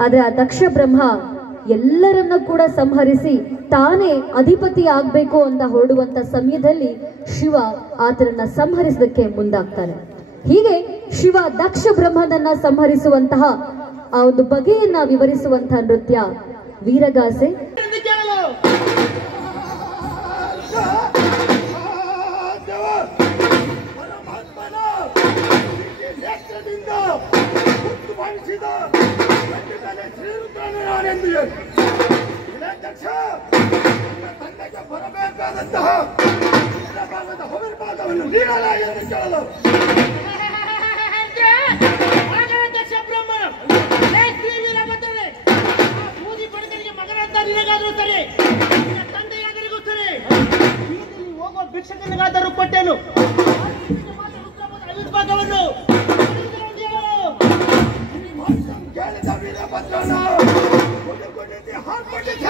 ಆದ್ರೆ ಆ ದಕ್ಷ ಬ್ರಹ್ಮ ಎಲ್ಲರನ್ನ ಕೂಡ ಸಂಹರಿಸಿ ತಾನೇ ಅಧಿಪತಿ ಆಗ್ಬೇಕು ಅಂತ ಹೊರಡುವಂತ ಸಮಯದಲ್ಲಿ ಶಿವ ಆತನನ್ನ ಸಂಹರಿಸೋದಕ್ಕೆ ಮುಂದಾಗ್ತಾನೆ. ಹೀಗೆ ಶಿವ ದಕ್ಷ ಬ್ರಹ್ಮನನ್ನ ಸಂಹರಿಸುವಂತಹ ಆ ಒಂದು ಬಗೆಯನ್ನ ವಿವರಿಸುವಂತಹ ನೃತ್ಯ ವೀರಗಾಸೆ. ಬರಬೇಕಾದಂತಹ ಹೊರಭಾಗವನ್ನು ನೀಡಲ್ಲ ಎಂದು ಕೇಳಲು ಹೋಗುವ ಭಿಕ್ಷಕನಿಗಾದರೂ ಕೊಟ್ಟೇನು ಅವಿರ್ಭಾಗವನ್ನು ಕೇಳಿದ ವೀರಭದ್ರನ ಹಾರ್ಪಟ್ಟಿದ್ದ